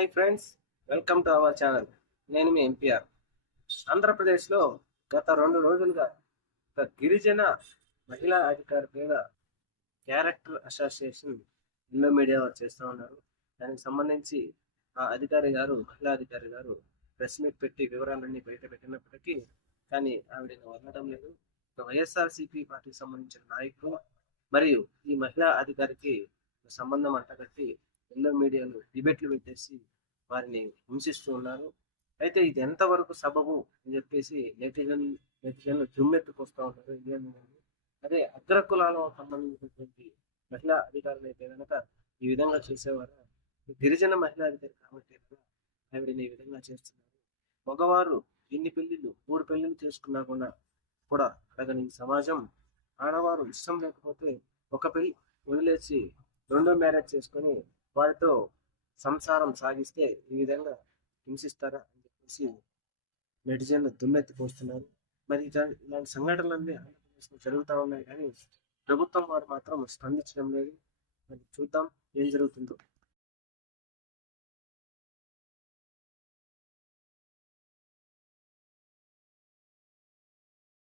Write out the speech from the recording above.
Hi friends, welcome to our channel. నేను మీ MPR. ఆంధ్రప్రదేశ్లో గత 2 రోజులుగా ఒక గిరిజన మహిళా అధికారి మీద క్యారెక్టర్ అసోసియేషన్ ఎల్లో మీడియా వారు చేస్తూ ఉన్నారు. దానికి సంబంధించి ఆ అధికారి గారు, మహిళా అధికారి గారు ప్రెస్ మీట్ పెట్టి వివరాలన్నీ బయట పెట్టినప్పటికీ కానీ ఆవిడని వదలడం లేదు. ఒక వైఎస్ఆర్సీపీ పార్టీకి సంబంధించిన నాయకులు మరియు ఈ మహిళా అధికారికి సంబంధం అంటగట్టి ఎల్లో మీడియాలో డిబేట్లు పెట్టేసి వారిని హింసిస్తూ ఉన్నారు. అయితే ఇది ఎంతవరకు సబబు అని చెప్పేసి నెటిజన్లు దుమ్మెత్తుకొస్తూ ఉన్నారు ఇండియా మీడియాలో. అదే అగ్రకులాలకు సంబంధించినటువంటి మహిళా అధికారులు అయితే కనుక ఈ విధంగా చేసేవారు. గిరిజన మహిళా అధికారి కాబట్టి ఆవిడని ఈ విధంగా చేస్తున్నారు. మగవారు ఎన్ని పెళ్లిళ్ళు 3 పెళ్లిళ్ళు చేసుకున్నా కూడా అడగని ఈ సమాజం, ఆడవారు ఇష్టం లేకపోతే ఒక పెళ్లి వదిలేసి 2వ మ్యారేజ్ చేసుకొని వారితో సంసారం సాగిస్తే ఈ విధంగా హింసిస్తారా అని చెప్పేసి నెటిజన్లు దుమ్మెత్తిపోస్తున్నారు. మరి ఇలాంటి సంఘటనలన్నీ ఆంధ్రప్రదేశ్లో జరుగుతూ ఉన్నాయి, కానీ ప్రభుత్వం వారు మాత్రం స్పందించడం లేదు. మరి చూద్దాం ఏం జరుగుతుందో.